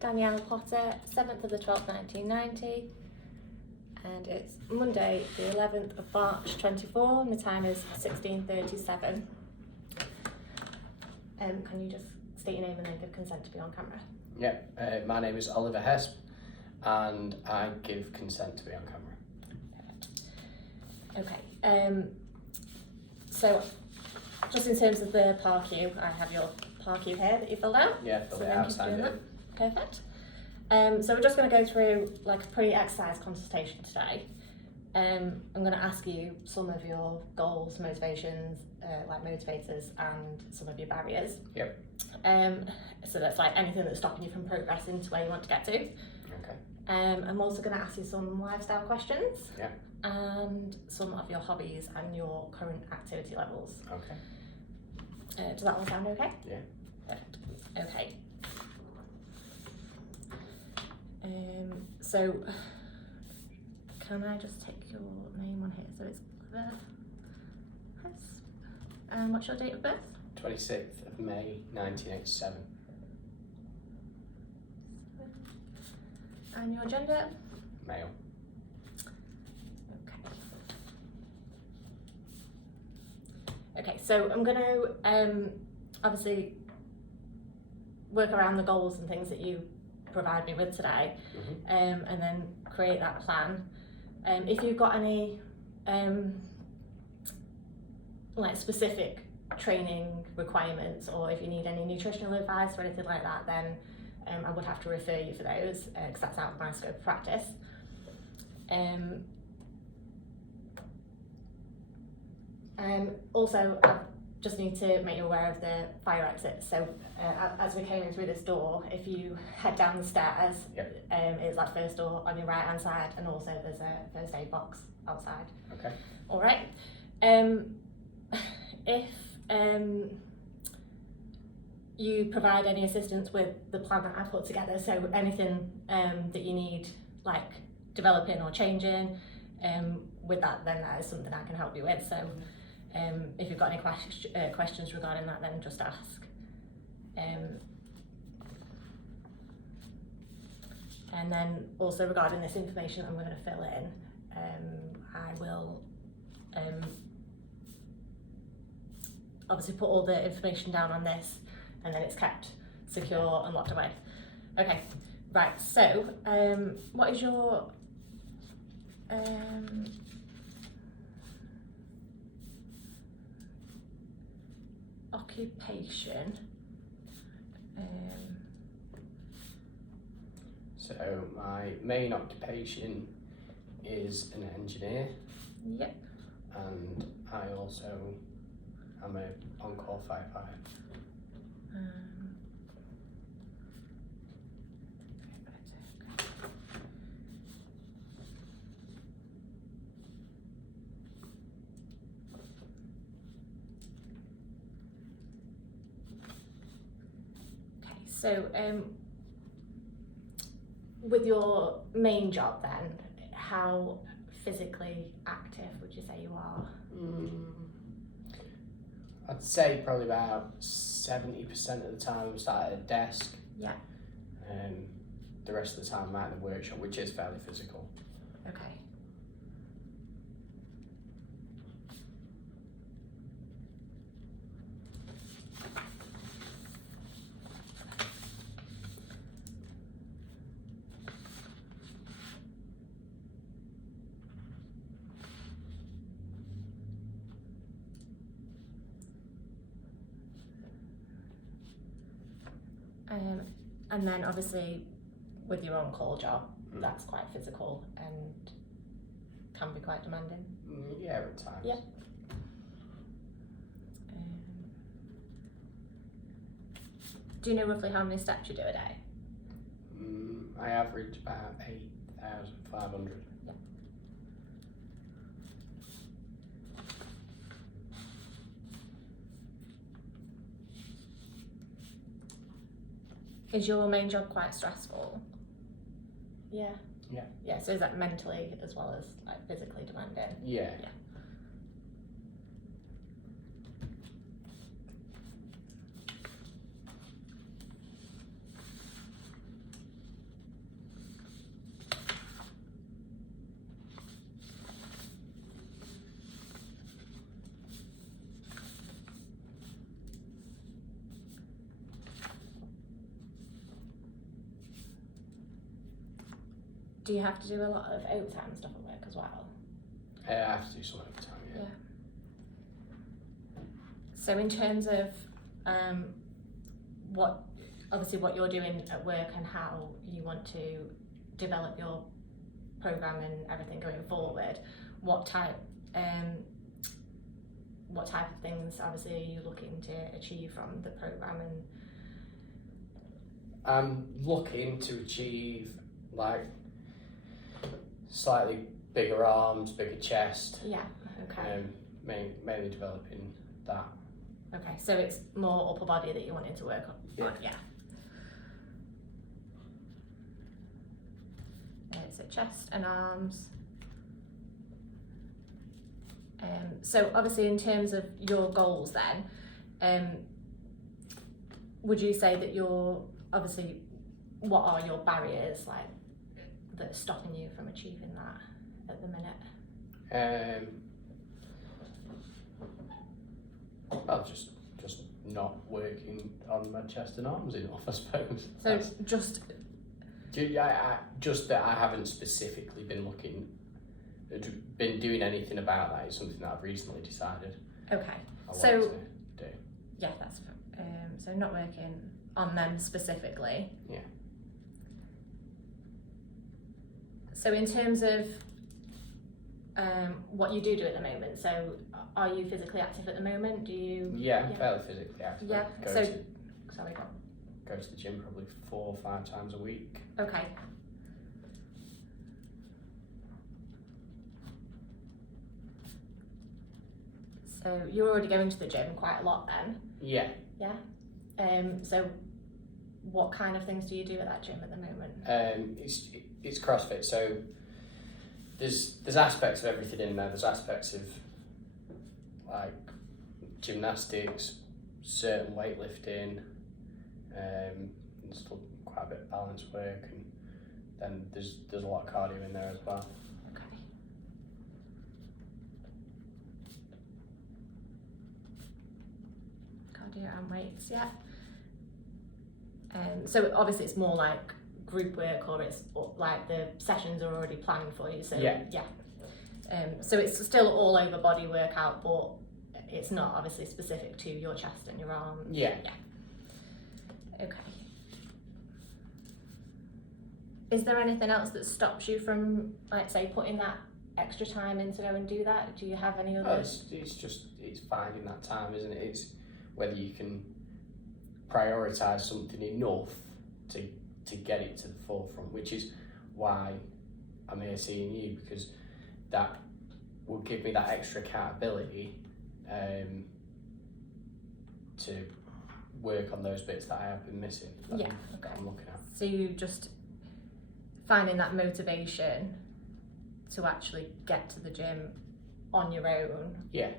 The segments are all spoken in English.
Danielle Potter, 7th of the 12th, 1990. And it's Monday, the 11th of March, 24, and the time is 16:37. Can you just state your name and then give consent to be on camera? Yep, my name is Oliver Hesp, and I give consent to be on camera. Okay, so just in terms of the PARQ, I have your PARQ here that you filled out. Yeah, so fill it thank out, you for signed doing it. that. Perfect. So we're just going to go through like a pre-exercise consultation today. I'm going to ask you some of your goals, motivations, like motivators, and some of your barriers. Yep. So that's like anything that's stopping you from progressing to where you want to get to. Okay. I'm also going to ask you some lifestyle questions. Yeah. And some of your hobbies and your current activity levels. Okay. Does that all sound okay? Yeah. Perfect. Okay. So can I just take your name on here? So it's Oliver Hesp. And what's your date of birth? 26th of May, 1987. And your gender? Male. Okay, so I'm going to obviously work around the goals and things that you provide me with today, and then create that plan. If you've got any like specific training requirements, or if you need any nutritional advice or anything like that, then I would have to refer you for those, because that's out of my scope of practice. Also, I just need to make you aware of the fire exit. So as we came in through this door, if you head down the stairs, Yep. It's that first door on your right hand side, and also there's a first aid box outside. Okay. All right. If you provide any assistance with the plan that I put together, so anything that you need like developing or changing with that, then that is something I can help you with. So if you've got any questions regarding that, then just ask. And then also regarding this information I'm going to fill in, I will obviously put all the information down on this, and then it's kept secure and locked away. Okay, right, so what is your occupation? So my main occupation is an engineer. Yep. And I also am a on-call firefighter. So with your main job then, how physically active would you say you are? I'd say probably about 70% of the time I'm sat at a desk. Yeah. The rest of the time I'm out in the workshop, which is fairly physical. Okay. And then obviously with your on-call job, that's quite physical and can be quite demanding. Yeah, at times. Yeah. Do you know roughly how many steps you do a day? I average about 8,500. Yeah. Is your main job quite stressful? Yeah. Yeah. Yeah, so is that mentally as well as like physically demanding? Yeah. Yeah. do you have to do a lot of overtime and stuff at work as well? I have to do some overtime, yeah. So in terms of what you're doing at work and how you want to develop your program and everything going forward, what type of things obviously are you looking to achieve from the program? And I'm looking to achieve like slightly bigger arms, bigger chest. yeah, okay. Mainly developing that. Okay, so it's more upper body that you're wanting to work on? Yeah. So chest and arms. So obviously in terms of your goals then, would you say that what are your barriers like that are stopping you from achieving that at the minute? Well, just not working on my chest and arms enough, I suppose. So just that I haven't specifically been doing anything about that. Is something that I've recently decided. Okay. I want So to do. yeah, that's so not working on them specifically. Yeah. So in terms of what you do at the moment, so are you physically active at the moment? Do you? Yeah, I'm fairly physically active. Yeah. Sorry, go on. Go to the gym probably 4 or 5 times a week. Okay. So you're already going to the gym quite a lot then? Yeah. Yeah. So what kind of things do you do at that gym at the moment? It's CrossFit, so there's aspects of everything in there. There's aspects of like gymnastics, certain weightlifting, still quite a bit of balance work, and then there's a lot of cardio in there as well. Okay. Cardio and weights, yeah. So obviously it's more like group work, or it's like the sessions are already planned for you. So yeah. So it's still all over body workout, but it's not obviously specific to your chest and your arms. Yeah. Okay. Is there anything else that stops you from, like, say, putting that extra time in to go and do that? Do you have any other? It's finding that time, isn't it? It's whether you can prioritise something enough to get it to the forefront, which is why I'm here seeing you, because that will give me that extra accountability to work on those bits that I have been missing. Okay. I'm looking at. So you just finding that motivation to actually get to the gym on your own. Yeah.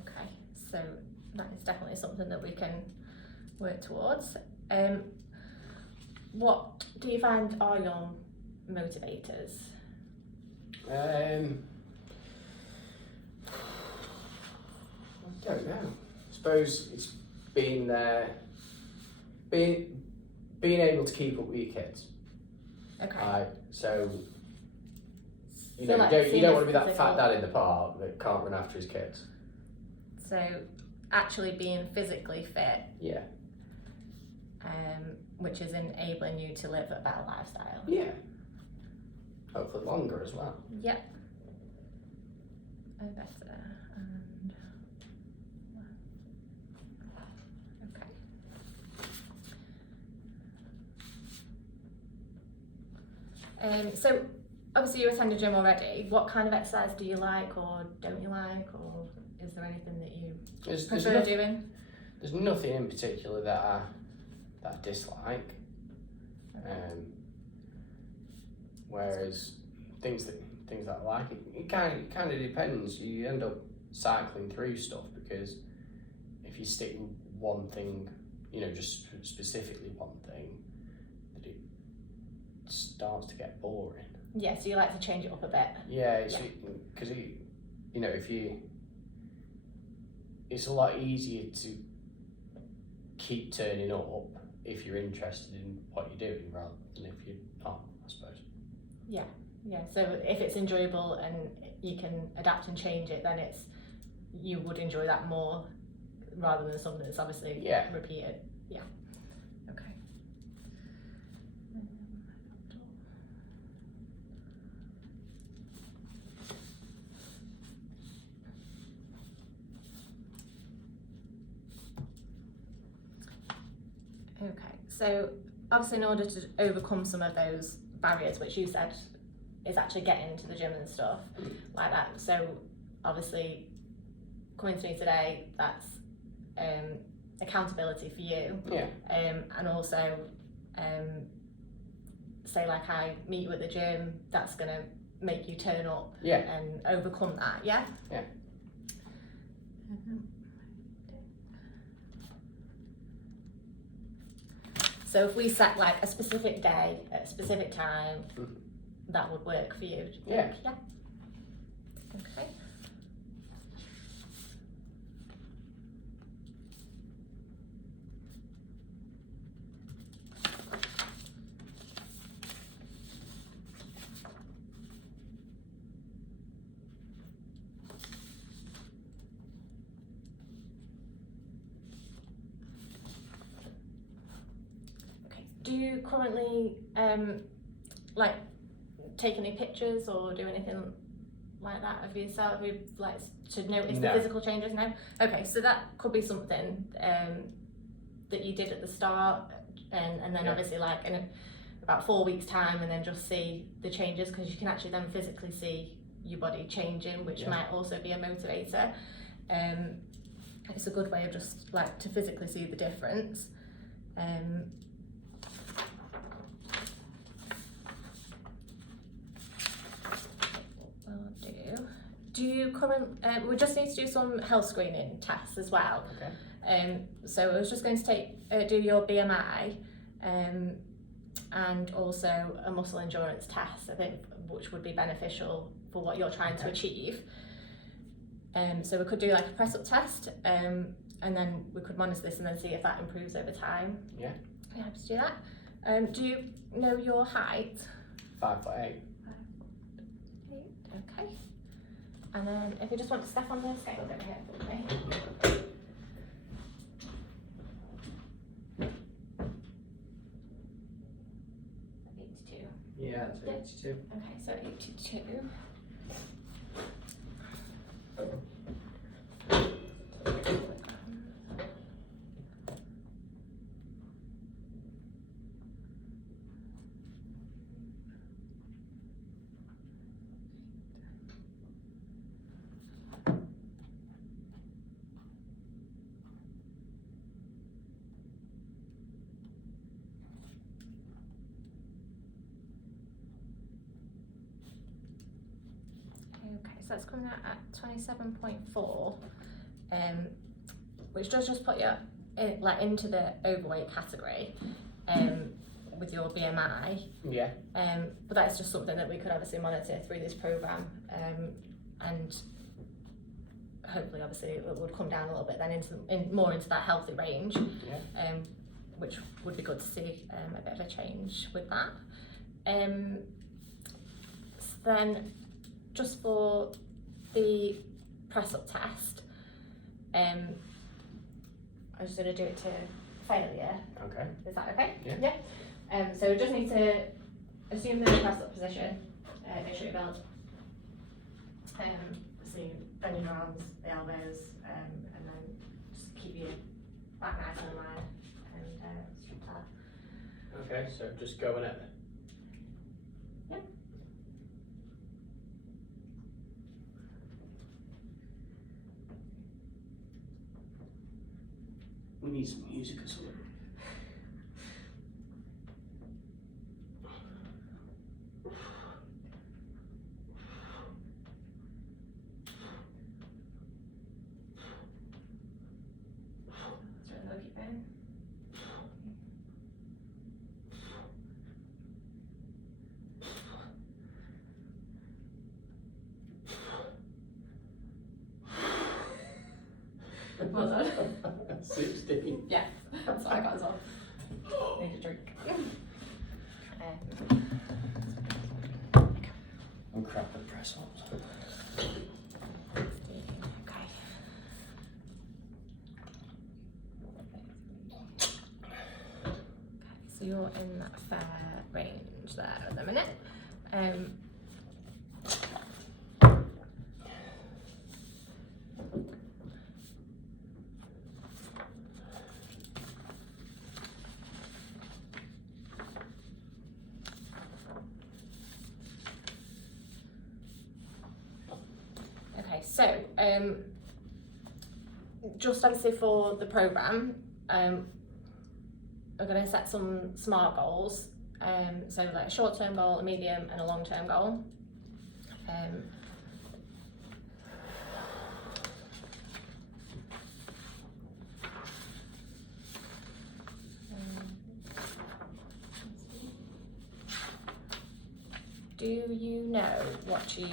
Okay, so that is definitely something that we can work towards. What do you find are your motivators? I don't know. I suppose it's being there, being able to keep up with your kids. Okay. So you So know, like you don't want to be that physical- fat dad in the park that can't run after his kids. So actually being physically fit, Yeah. which is enabling you to live a better lifestyle. Yeah. Hopefully longer as well. Yep. Better and okay. So obviously you attend a gym already. What kind of exercise do you like or don't you like, or is there anything that you prefer doing? There's nothing in particular that I dislike. Whereas things that I like, it kind of depends. You end up cycling through stuff, because if you stick with one thing, you know, just specifically one thing, that it starts to get boring. Yeah, so you like to change it up a bit. Yeah, because you know, it's a lot easier to keep turning up if you're interested in what you're doing rather than if you're not, I suppose. Yeah, so if it's enjoyable and you can adapt and change it, then you would enjoy that more rather than something that's obviously repeated. Yeah. Okay. Okay, so obviously in order to overcome some of those barriers, which you said is actually getting to the gym and stuff like that, so obviously coming to me today, that's accountability for you. Yeah. And also say like I meet you at the gym, that's gonna make you turn up and overcome that. Yeah. So if we set like a specific day at a specific time, that would work for you. Do you think? Yeah. Okay. Do you currently like take any pictures or do anything like that of yourself? You like to notice the physical changes? No. Okay, so that could be something that you did at the start, and then obviously like in about 4 weeks' time, and then just see the changes, because you can actually then physically see your body changing, which might also be a motivator. It's a good way of just like to physically see the difference. Do you we just need to do some health screening tests as well. Okay. So I was just going to do your BMI, and also a muscle endurance test, I think, which would be beneficial for what you're trying to achieve. So we could do like a press up test, and then we could monitor this and then see if that improves over time. Yeah. Yeah, just do that. Do you know your height? 5'8". Okay. And then if you just want to step on the scale over here for me. Yeah, it's 82. Okay, so 82. Okay, so that's coming out at 27.4, which does just put you into the overweight category with your BMI. Yeah. But that's just something that we could obviously monitor through this program, and hopefully, obviously, it would come down a little bit then more into that healthy range. Yeah. Which would be good to see a bit of a change with that. So then, just for the press up test, I'm just going to do it to failure. Okay. Is that okay? Yeah. So we just need to assume the press up position, make sure your belt. So you bend your arms, the elbows, and then just keep your back nice and aligned, and strip that. Okay, so just going at it. Yep. We need some music or something. Keep going. Well done. 16. Yeah, that's what I got as well. Need a drink. I'm crap at press ups. Okay. So you're in that fair range there at the minute. Okay, so just obviously for the programme, we're going to set some SMART goals. So like a short-term goal, a medium and a long-term goal. Do you know what you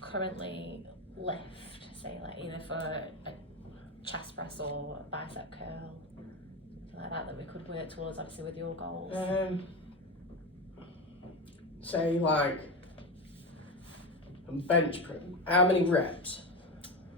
currently lift, say like either for a chest press or a bicep curl, something like that we could work towards obviously with your goals? Say like bench press, how many reps?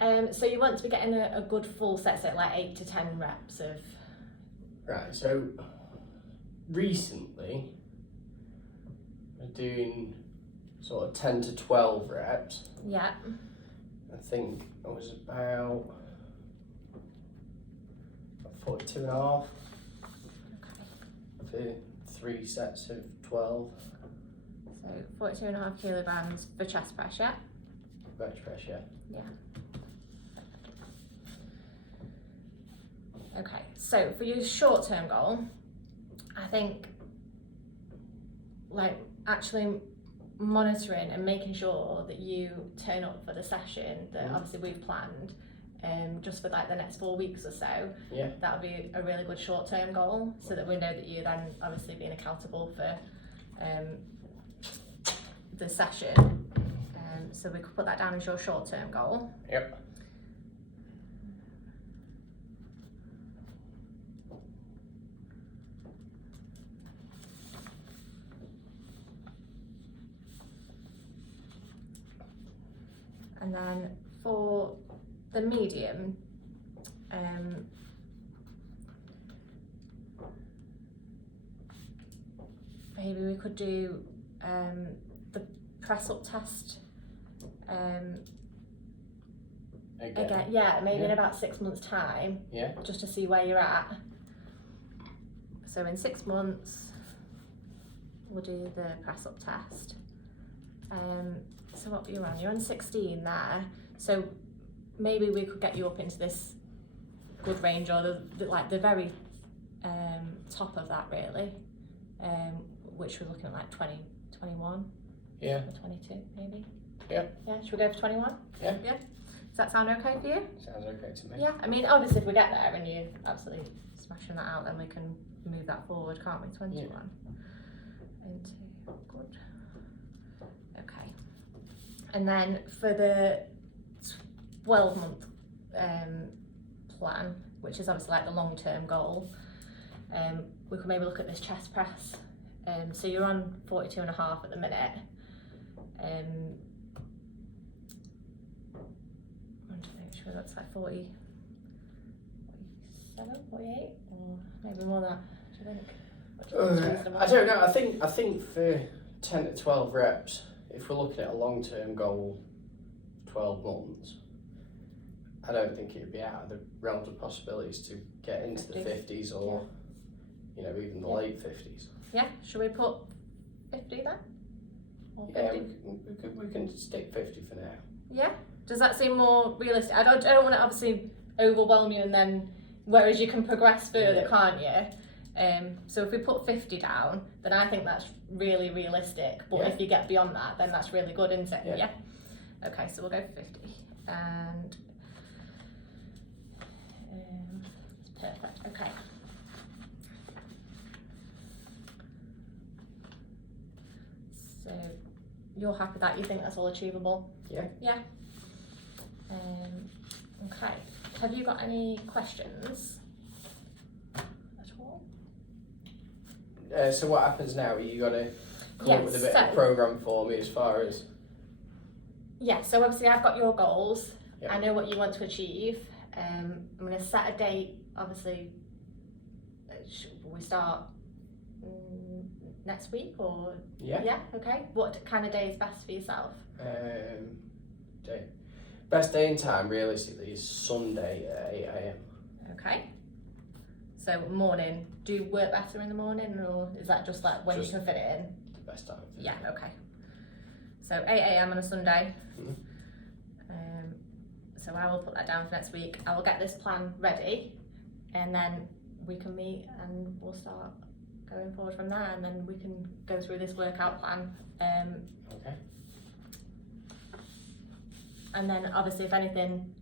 So you want to be getting a good full set, so like 8 to 10 reps of... Right, so recently we're doing sort of 10 to 12 reps. Yeah. I think it was about 42 and a half for 3 sets of 12. So 42.5 kilograms for chest press, yeah? Bench press, yeah. Yeah. Okay, so for your short-term goal, I think like actually monitoring and making sure that you turn up for the session that obviously we've planned just for like the next 4 weeks or so. Yeah. That would be a really good short-term goal, so that we know that you're then obviously being accountable for the session. So we could put that down as your short-term goal. Yep. And then for the medium, maybe we could do the press up test again. Yeah, maybe in about 6 months' time. Yeah. Just to see where you're at. So in 6 months, we'll do the press up test. So what were you on? You're on 16 there. So maybe we could get you up into this good range, or the very top of that really, which we're looking at like 20, 21. Yeah. Or 22 maybe. Yeah. Yeah. Should we go for 21? Yeah. Yeah. Does that sound okay for you? Sounds okay to me. Yeah. I mean, obviously, if we get there and you're absolutely smashing that out, then we can move that forward, can't we? 21. Yeah. Into good. Okay. And then for the 12-month plan, which is obviously like the long-term goal, we could maybe look at this chest press. So you're on 42.5 at the minute. I'm trying to make sure that's like 40, 47, 48, or maybe more than that. Do you think? What do you think is reasonable? I don't know. I think for 10 to 12 reps, if we're looking at a long-term goal, 12 months, I don't think it'd be out of the realms of possibilities to get into the 50s or, you know, even the late 50s. Yeah, should we put 50 then? Or 50? Yeah, we can stick 50 for now. Yeah? Does that seem more realistic? I don't want to obviously overwhelm you, and then, whereas you can progress further, can't you? So if we put 50 down, then I think that's really realistic. But if you get beyond that, then that's really good, isn't it? Yeah. Okay, so we'll go for 50. And perfect. Okay. So you're happy with that? You think that's all achievable? Yeah. Yeah. Okay. Have you got any questions So what happens now? Are you gonna come up Yes, with a bit so- of a program for me as far as? Yeah, so obviously I've got your goals. Yep. I know what you want to achieve. I'm going to set a date, obviously. Will we start next week or? Yeah. Yeah, okay. What kind of day is best for yourself? Day. Best day and time realistically is Sunday at 8 a.m. Okay. So morning, do you work better in the morning, or is that just like when Just you can fit it in? The best time. Yeah, okay. So 8 a.m. on a Sunday. Mhm. So I will put that down for next week. I will get this plan ready, and then we can meet and we'll start going forward from there, and then we can go through this workout plan. Okay. And then obviously if anything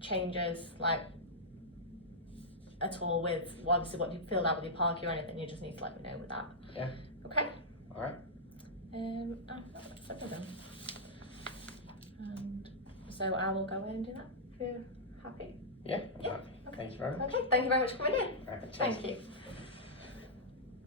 changes, like at all with obviously what you filled out with your parky or anything, you just need to let me know with that. Yeah. Okay. All right. That's everything. And so I will go in and do that if you're happy. Yeah. Yeah. Right. Thank you very much. Okay, thank you very much for coming in. Right, cheers. Thank you.